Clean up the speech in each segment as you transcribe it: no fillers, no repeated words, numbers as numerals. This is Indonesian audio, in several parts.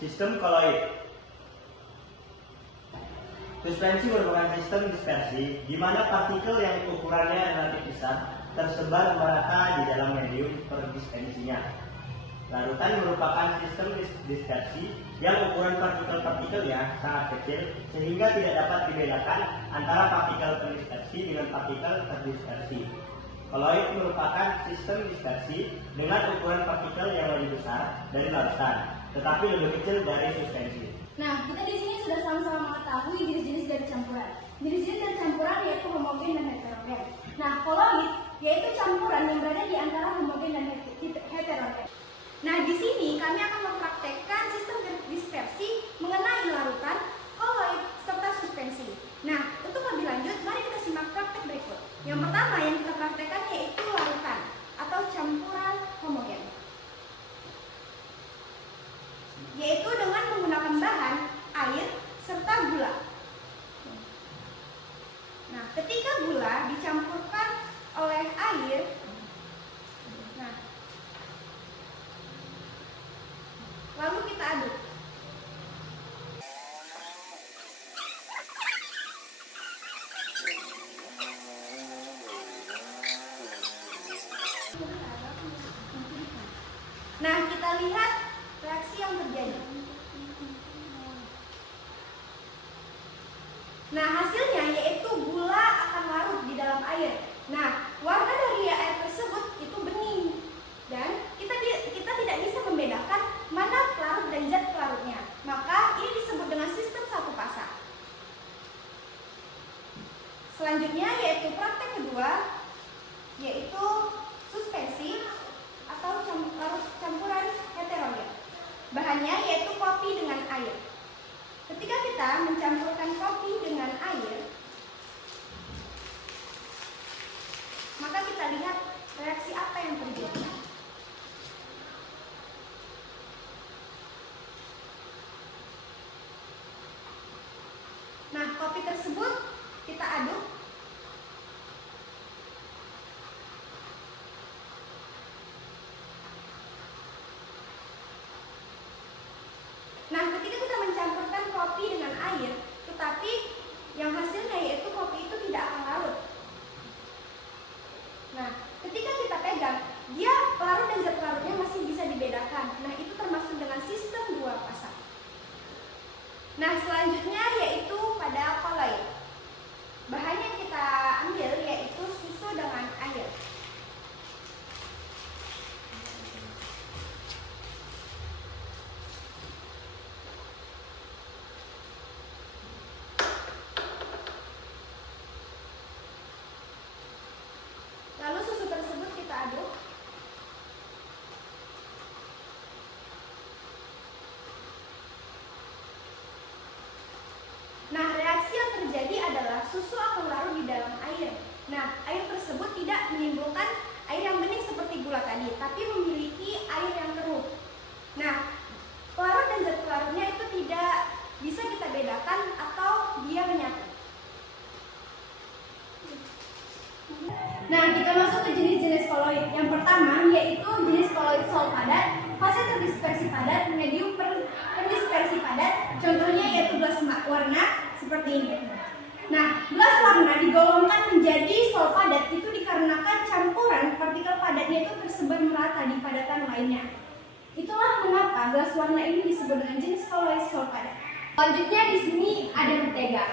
Sistem koloid. Suspensi merupakan sistem dispersi di mana partikel yang ukurannya relatif besar tersebar merata di dalam medium perdispersinya. Larutan merupakan sistem dispersi yang ukuran partikel-partikelnya sangat kecil sehingga tidak dapat dibedakan antara partikel terdispersi dengan partikel terdispersi. Koloid merupakan sistem dispersi dengan ukuran partikel yang lebih besar dari larutan, tetapi lebih kecil dari suspensi. Nah, kita di sini sudah sama-sama mengetahui jenis-jenis dari campuran. Jenis-jenis dari campuran yaitu homogen dan heterogen. Nah, koloid yaitu campuran yang berada di antara homogen dan heterogen. Nah, di sini kami akan mempraktekkan sistem dispersi mengenai larutan, koloid, serta suspensi. Nah, untuk lebih lanjut, mari kita simak praktek berikut. Yang pertama yang kita praktekkan yaitu larutan atau campuran homogen, yaitu dengan menggunakan bahan air serta gula. Nah, ketika gula dicampurkan oleh air, nah, lalu kita aduk. Nah, kita lihat reaksi yang terjadi. Nah, hasilnya yaitu gula akan larut di dalam air. Nah, warna dari air tersebut itu bening. Dan kita tidak bisa membedakan mana pelarut dan zat pelarutnya. Maka ini disebut dengan sistem satu fasa. Selanjutnya yaitu praktek kedua, yaitu suspensi atau campuran heterogen. Bahannya yaitu kopi dengan air. Ketika kita mencampurkan kopi dengan air, maka kita lihat reaksi apa yang terjadi. Nah, kopi tersebut kita aduk. Nah, ketika kita mencampurkan kopi dengan air, tetapi yang hasilnya yaitu kopi itu tidak akan larut. Nah, ketika kita pegang, dia pelarut dan zat pelarutnya masih bisa dibedakan. Nah, itu termasuk dengan sistem dua fasa. Nah, selanjutnya yaitu pada koloid. Bahan yang kita ambil yaitu susu dengan air. Lalu susu tersebut kita aduk. Nah, reaksi yang terjadi adalah susu akan larut di dalam air. Nah, air tersebut tidak menimbulkan air yang bening seperti gula tadi, tapi memiliki air yang keruh. Nah, pelarut dan zat pelarutnya itu tidak bisa kita bedakan atau dia menyatu. Nah, kita masuk ke jenis-jenis koloid. Yang pertama yaitu jenis koloid sol padat, fase terdispersi padat, medium terdispersi padat. Contohnya yaitu gelas warna seperti ini. Nah, gelas warna digolongkan menjadi sol padat itu dikarenakan campuran partikel padatnya itu tersebar merata di padatan lainnya. Itulah mengapa gelas warna ini disebut dengan jenis koloid sol padat. Selanjutnya di sini ada mentega.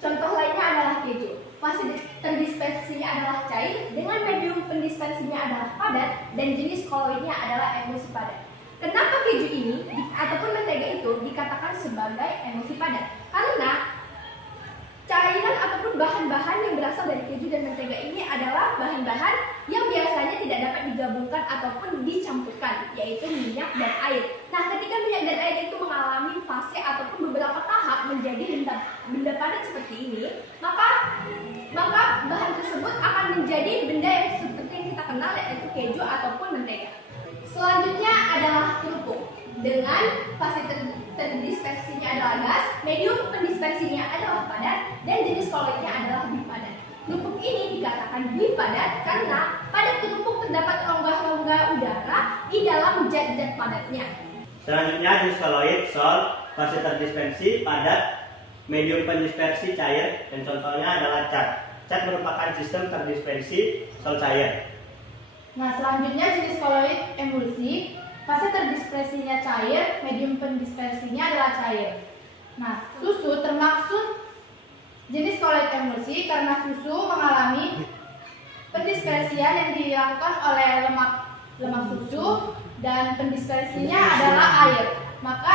Contoh lainnya adalah keju. Fase terdispersinya adalah cair, dengan medium pendispersinya adalah padat, dan jenis koloidnya adalah emulsi padat. Kenapa keju ini ataupun mentega itu dikatakan sebagai emulsi padat? Karena cairan ataupun bahan-bahan yang berasal dari keju dan mentega ini adalah bahan-bahan yang biasanya tidak dapat digabungkan ataupun dicampurkan, yaitu minyak dan air. Nah, ketika minyak dan air itu mengalami fase ataupun beberapa tahap menjadi benda padat seperti ini, maka bahan tersebut akan menjadi benda yang seperti yang kita kenal, yaitu keju ataupun mentega. Selanjutnya adalah kerupuk. Dengan fase terdispersinya adalah gas, medium pendispersinya adalah padat, dan jenis koloidnya adalah bipadat. Kerupuk ini dikatakan bipadat karena pada kerupuk terdapat rongga-rongga udara di dalam zat-zat padatnya. Selanjutnya jenis koloid, sol, fase terdispersi, padat, medium pendispersi, cair, dan contohnya adalah cat. Cat merupakan sistem terdispersi sol cair. Nah, selanjutnya jenis koloid emulsi, fase terdispersinya cair, medium pendispersinya adalah cair. Nah, susu termaksud jenis koloid emulsi karena susu mengalami pendispersian yang dilakukan oleh lemak susu dan pendispersinya adalah air. Maka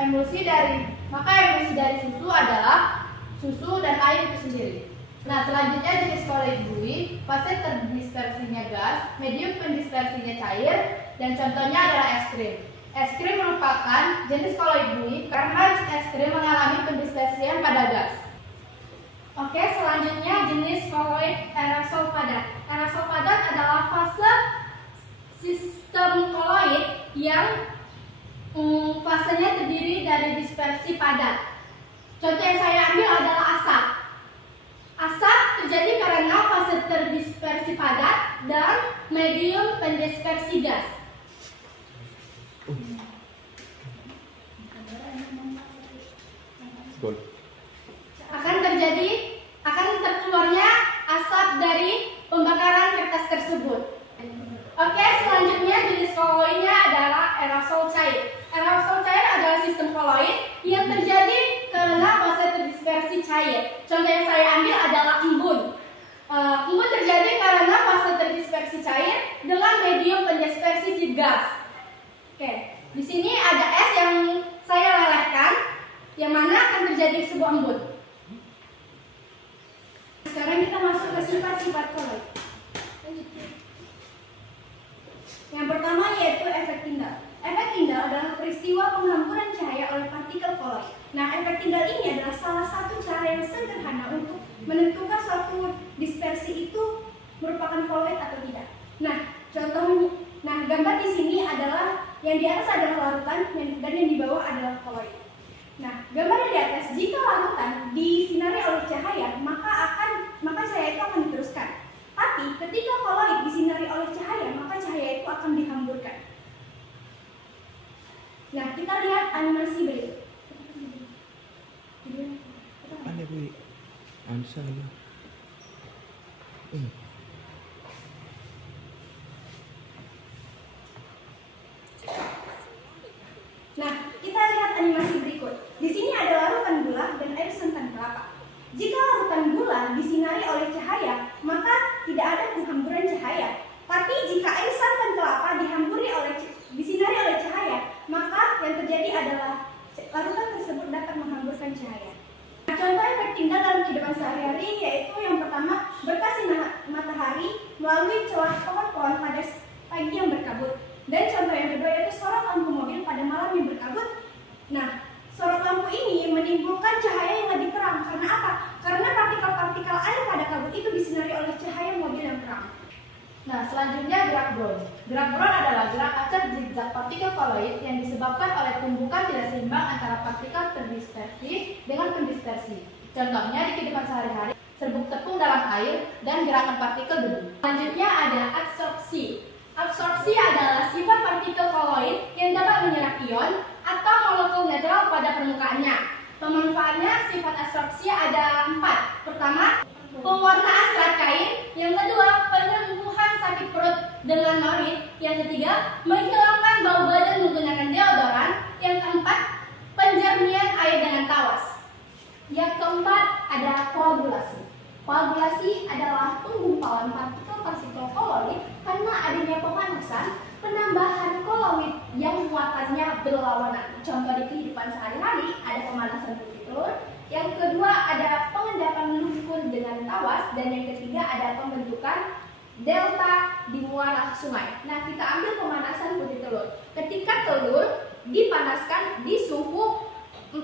emulsi dari susu adalah susu dan air itu sendiri. Nah, selanjutnya jenis koloid buih, fase terdispersinya gas, medium pendispersinya cair, dan contohnya adalah es krim. Es krim merupakan jenis koloid buih karena es krim mengalami pendispersian pada gas. Oke, selanjutnya jenis koloid aerosol padat. Aerosol padat adalah fase sistem koloid yang fasenya terdiri dari dispersi padat. Contoh yang saya ambil adalah asap. Asap terjadi karena fase terdispersi padat dan medium pendispersi gas. Akan terkeluarnya asap dari pembakaran kertas tersebut. Oke, selanjutnya jenis koloidnya adalah aerosol cair. Aerosol cair adalah sistem koloid yang terjadi karena fase terdispersi cair. Contoh yang saya ambil adalah embun. Embun terjadi karena fase terdispersi cair dengan medium pendispersi gas. Oke, di sini ada es yang saya lelehkan, yang mana akan terjadi sebuah embun. Sekarang kita masuk ke sifat-sifat koloid. Yang pertama yaitu efek Tyndall. Efek Tyndall adalah peristiwa penghamburan cahaya oleh partikel koloid. Nah, efek Tyndall ini adalah salah satu cara yang sederhana untuk menentukan suatu dispersi itu merupakan koloid atau tidak. Nah, gambar di sini adalah yang di atas adalah larutan dan yang di bawah adalah koloid. Nah, gambar yang di atas, jika larutan disinari oleh cahaya, maka cahaya itu akan diteruskan. Tapi ketika koloid disinari oleh cahaya, maka cahaya itu akan dihamburkan. Nah, kita lihat animasi berikut. Ada Bu. Ansa ya. Nah, kita lihat animasi berikut. Di sini ada larutan gula dan air santan kelapa. Jika larutan gula disinari oleh cahaya, maka tidak ada penghamburan cahaya. Tapi jika air santan kelapa disinari oleh cahaya, maka yang terjadi adalah larutan tersebut dapat menghamburkan cahaya. Nah, contoh efek Tyndall dalam kehidupan sehari-hari yaitu yang pertama, berkah sinar matahari melalui celah pohon-pohon pada pagi yang berkabut. Dan contoh yang kedua yaitu sorot lampu mobil pada malam yang berkabut. Nah, sorot lampu ini menimbulkan cahaya yang lebih terang. Karena apa? Karena partikel-partikel air pada kabut itu disinari oleh cahaya mobil yang terang. Nah, selanjutnya gerak Brown. Gerak Brown adalah gerak acak zigzag partikel koloid yang disebabkan oleh tumbukan tidak seimbang antara partikel terdispersi dengan pendispersi. Contohnya di kehidupan sehari-hari, serbuk tepung dalam air dan gerakan partikel debu. Selanjutnya ada absorpsi. Absorpsi adalah sifat partikel koloid yang dapat menyerap ion atau molekul netral pada permukaannya. Pemanfaatnya sifat absorpsi ada 4. Pertama, pewarnaan serat kain. Yang kedua, penyembuhan sakit perut dengan norit. Yang ketiga, menghilangkan bau badan menggunakan deodoran. Yang keempat, penjernihan air dengan tawas. Yang keempat, ada koagulasi. Koagulasi adalah penggumpalan partikel-partikel koloid karena adanya pemanasan, penambahan koloid yang muatannya berlawanan. Contoh di kehidupan sehari-hari ada pemanasan putih telur. Yang kedua ada pengendapan lumpur dengan tawas, dan yang ketiga ada pembentukan delta di muara sungai. Nah, kita ambil pemanasan putih telur. Ketika telur dipanaskan di suhu 60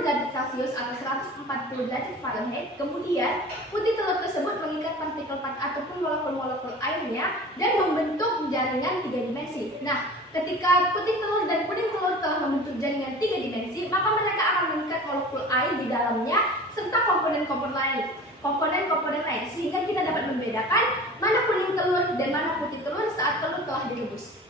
derajat Celcius atau 140 derajat Fahrenheit, kemudian putih telur tersebut mengikat partikel ataupun molekul-molekul airnya dan membentuk jaringan 3 dimensi. Nah, ketika putih telur dan puding telur telah membentuk jaringan 3 dimensi, maka mereka akan mengikat molekul air di dalamnya serta komponen-komponen lain, sehingga kita dapat membedakan mana kuning telur dan mana putih telur saat telur telah direbus.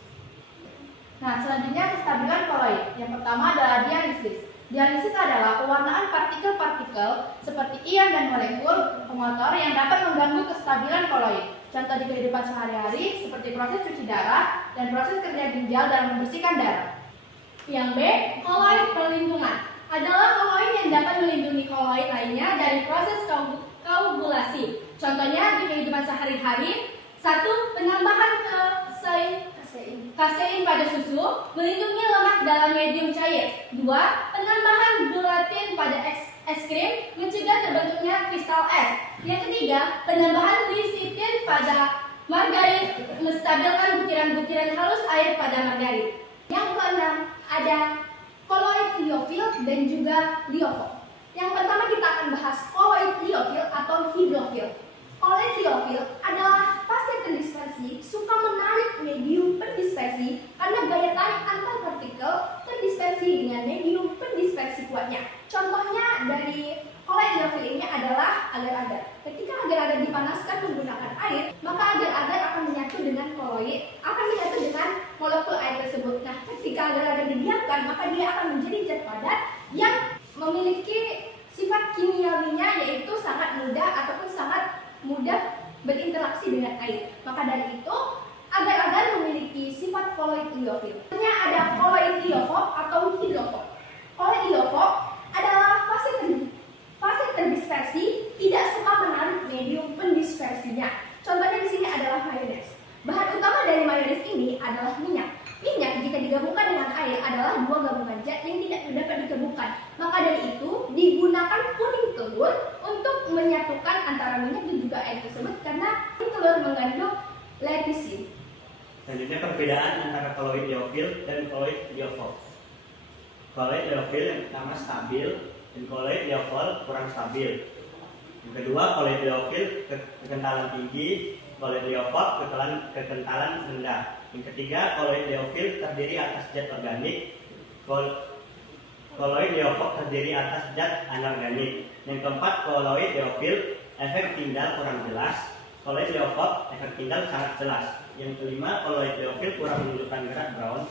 Nah, selanjutnya kestabilan koloid. Yang pertama adalah dialisis. Dialisis adalah pewarnaan partikel-partikel seperti ion dan molekul pemotor yang dapat mengganggu kestabilan koloid. Contoh di kehidupan sehari-hari seperti proses cuci darah dan proses kerja ginjal dalam membersihkan darah. Yang B, koloid perlindungan adalah koloid yang dapat melindungi koloid lainnya dari proses koagulasi. Contohnya di kehidupan sehari-hari, 1. Penambahan kasein pada susu melindungi lemak dalam medium cair. 2. Penambahan gelatin pada es krim mencegah terbentuknya kristal es. Yang ketiga, penambahan lecitin pada margarin menstabilkan butiran-butiran halus air pada margarin. Yang keenam, ada koloid liofil dan juga liofil. Yang pertama kita akan bahas koloid liofil atau hidrofil. Koloid liofil adalah fase terdispersi, suka menarik medium perdispersi karena gaya tarik antar partikel terdispersi dengan medium perdispersi kuatnya. Contohnya dari koloid liofil ini adalah agar-agar. Ketika agar-agar dipanaskan menggunakan air, maka agar-agar akan menyatu dengan koloid, akan menyatu dengan molekul air tersebut. Nah, ketika agar-agar didiamkan, maka dia akan menjadi zat padat yang memiliki sifat kimiawinya yaitu sangat mudah ataupun sangat mudah berinteraksi dengan air. Maka dari itu, agar-agar memiliki sifat koloid liofil. Selanjutnya ada koloid liofob atau hidrofob. Koloid liofob adalah fase terdispersi, tidak suka menarik medium pendispersinya. Contohnya di sini adalah mayones. Bahan utama dari mayones ini adalah minyak. Minyak jika digabungkan dengan air adalah dua gabungan zat yang tidak dapat digabungkan. Maka dari itu digunakan kuning telur untuk menyatukan antara minyak dan juga air tersebut karena kuning telur mengandung lecitin. Selanjutnya perbedaan antara koloid liofil dan koloid liofob. Koloid liofil yang pertama stabil dan koloid liofil kurang stabil. Yang kedua, koloid liofil kekentalan tinggi, koloid liofob kekentalan rendah. Yang ketiga, koloid liofil terdiri atas zat organik, koloid liofob terdiri atas zat anorganik. Yang keempat, koloid liofil efek tinggal kurang jelas, koloid liofob efek tinggal sangat jelas. Yang kelima, koloid liofil kurang menunjukkan gerak brown,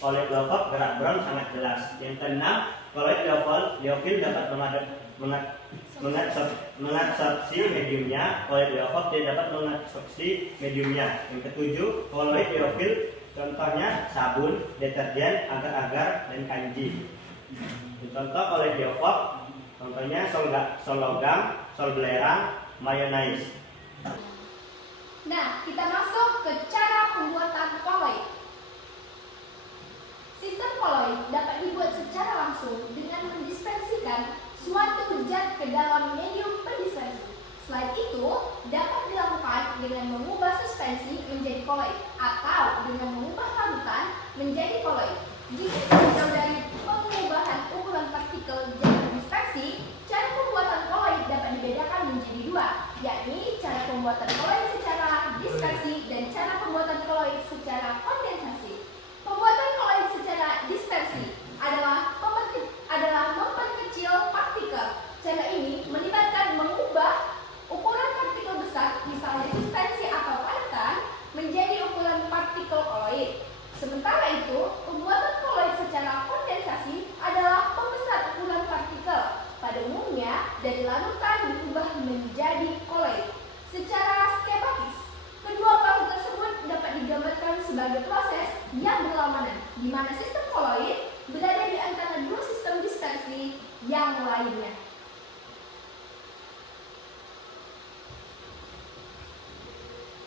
koloid liofob gerak brown sangat jelas. Yang keenam, koloid liofil dapat mengabsorpsi mediumnya, koloid liofob tidak dapat mengabsorpsi mediumnya. Yang ketujuh, koloid liofil contohnya sabun, deterjen, agar-agar, dan kanji. Contoh koloid liofob contohnya sol logam, sol belerang, mayonnaise. Nah, kita masuk ke cara pembuatan koloid. Sistem koloid dapat dibuat secara langsung dengan mendispersikan suatu zat ke dalam medium pendispersi. Selain itu, dapat dilakukan dengan mengubah suspensi menjadi koloid atau dengan mengubah larutan menjadi koloid. Jika kita dari pengubahan ukuran partikel zat terdispersi, cara pembuatan koloid dapat dibedakan menjadi dua, yakni cara pembuatan koloid secara dispersi dan cara pembuatan koloid secara kondensasi. Pembuatan koloid secara dispersi adalah memperkecil partikel. Cara ini melibatkan mengubah ukuran partikel besar, misalnya suspensi atau parutan, menjadi ukuran partikel koloid. Sementara itu, pembuatan koloid secara kondensasi adalah membesar ukuran partikel. Pada umumnya, dari larutan diubah menjadi koloid. Secara skematis, kedua proses tersebut dapat digambarkan sebagai proses yang berlawanan, di mana sistem koloid berada di antara dua sistem dispersi yang lainnya.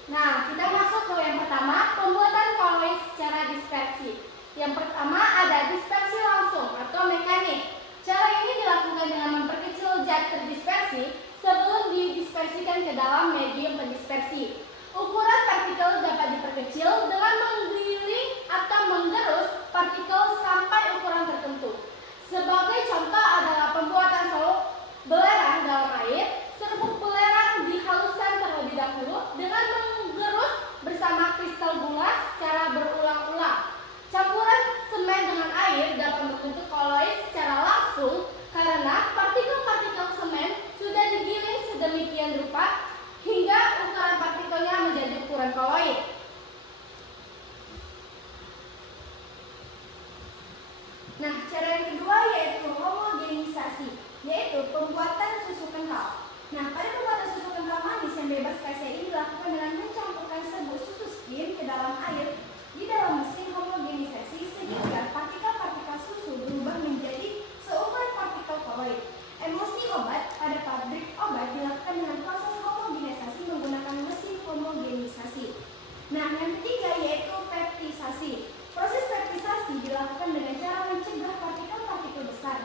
Nah, kita masuk ke yang pertama, pembuatan koloid secara dispersi. Yang pertama ada dispersi langsung atau mekanik. Cara ini dilakukan dengan memperkecil zat terdispersi sebelum didispersikan ke dalam medium pendispersi. Ukuran partikel dapat diperkecil dengan menggiling atau menggerus partikel sampai ukuran tertentu. Sebagai contoh adalah pembuatan belerang dalam air. Serbuk belerang dihaluskan terlebih dahulu dengan menggerus bersama kristal bunga secara berulang-ulang. Campuran semen dengan air dapat membentuk koloid secara langsung karena partikel-partikel semen sudah digiling sedemikian rupa hingga ukuran partikelnya menjadi ukuran koloid. pembuatan susu kental. Nah, pada pembuatan susu kental manis yang bebas PC ini dilakukan dengan mencampurkan serbuk susu skim ke dalam air di dalam mesin homogenisasi sehingga partikel-partikel susu berubah menjadi seukuran partikel koloid. Emulsi obat pada pabrik obat dilakukan dengan proses homogenisasi menggunakan mesin homogenisasi. Nah, yang ketiga yaitu peptisasi. Proses peptisasi dilakukan dengan cara mencegah partikel-partikel besar,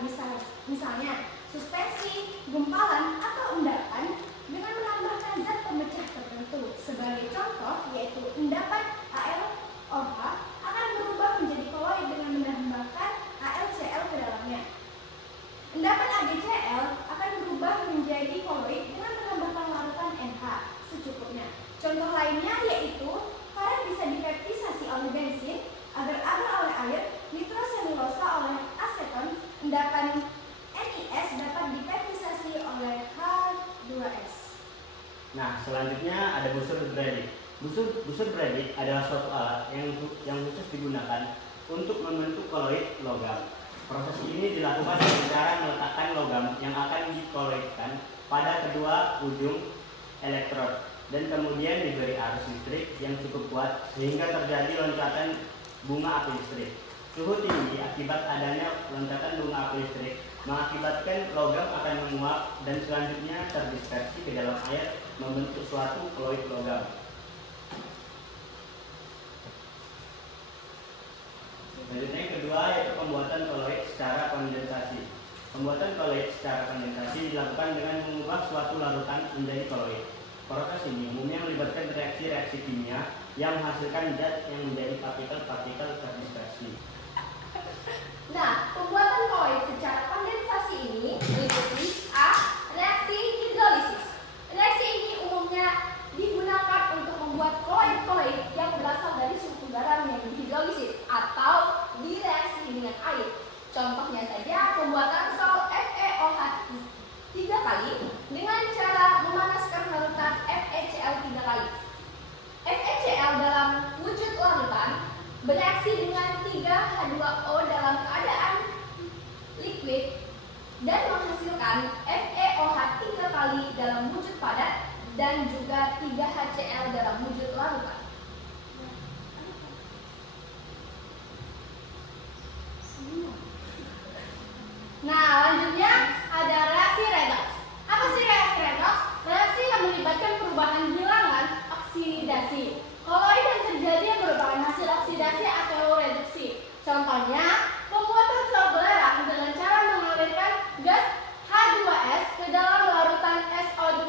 misalnya suspensi, gumpalan, atau endapan dengan menambahkan zat pemecah tertentu. Sebagai contoh yaitu endapan AlOH akan berubah menjadi koloid dengan menambahkan AlCl ke dalamnya. Endapan AgCl akan berubah menjadi koloid dengan menambahkan larutan NH secukupnya. Contoh lainnya yaitu karet bisa dipeptisasi oleh bensin, agar-agar oleh air, nitroselulosa oleh aseton, endapan NiS dapat dipeptisasi oleh H2S. Nah, selanjutnya ada busur Bredig. Busur Bredig adalah suatu alat yang khusus digunakan untuk membentuk koloid logam. Proses ini dilakukan dengan cara meletakkan logam yang akan dikoloidkan pada kedua ujung elektrod dan kemudian diberi arus listrik yang cukup kuat sehingga terjadi loncatan bunga api listrik. Suhu tinggi akibat adanya loncatan bunga api listrik mengakibatkan logam akan menguap dan selanjutnya terdispersi ke dalam air membentuk suatu koloid logam. Selanjutnya yang kedua yaitu pembuatan koloid secara kondensasi. Pembuatan koloid secara kondensasi dilakukan dengan mengubah suatu larutan menjadi koloid. Proses ini umumnya melibatkan reaksi-reaksi kimia yang menghasilkan zat yang menjadi partikel-partikel terdispersi. Nah, pembuatan koloid secara kondensasi ini meliputi A. Reaksi hidrolisis. Reaksi ini umumnya digunakan untuk membuat koloid-koloid yang berasal dari sulfur garam yang dihidrolisis atau direaksi dengan air. Contohnya saja pembuatan sol FeOH 3 kali dengan cara memanaskan larutan FeCl 3 kali. FeCl dalam wujud larutan bereaksi dengan 3H2O dalam keadaan liquid dan menghasilkan FeOH 3 kali dalam wujud padat dan juga 3HCl dalam wujud larutan. Nah, lanjutnya ada reaksi redox. Apa sih reaksi redox? Reaksi yang melibatkan perubahan bilangan oksidasi. Koloid yang terjadi merupakan hasil oksidasi atau reduksi. Contohnya, pembuatan sel belerang dengan cara mengalirkan gas H2S ke dalam larutan SO2.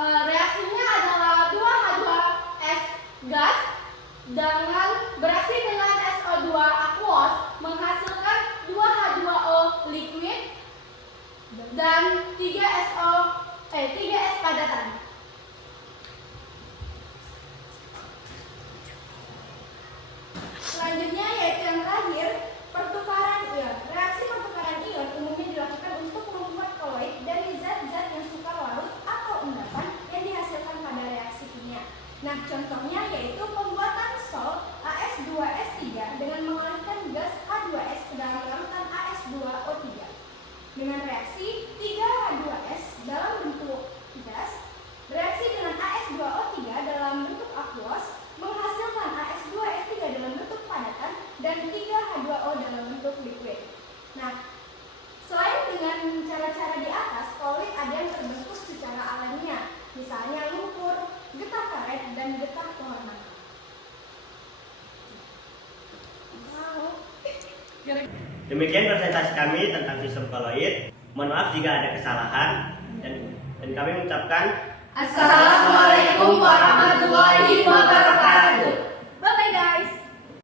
Reaksinya adalah 2H2S gas dengan bereaksi dengan SO2 aquos menghasilkan 2H2O liquid dan 3S padatan. Selanjutnya yaitu yang terakhir, pertukaran ion. Reaksi pertukaran ion umumnya dilakukan untuk membuat koloid dari zat-zat yang sukar larut atau endapan yang dihasilkan pada reaksi kimia. Nah, contohnya yaitu pembuatan sol AS2S3 dengan mengalirkan gas H2S ke dalam larutan AS2O3 dengan reaksi 3H2S dalam bentuk gas, bereaksi dengan AS2O3 dalam bentuk aquos, menghasilkan AS2S3 dalam bentuk padatan dan 3H2O dalam bentuk liquid. Nah, selain dengan cara-cara di atas, koloid ada yang terbentuk secara alamiah, misalnya lumpur, getah karet, dan getah pohon. Demikian presentasi kami tentang sistem koloid. Mohon maaf jika ada kesalahan dan kami mengucapkan Assalamualaikum warahmatullahi wabarakatuh.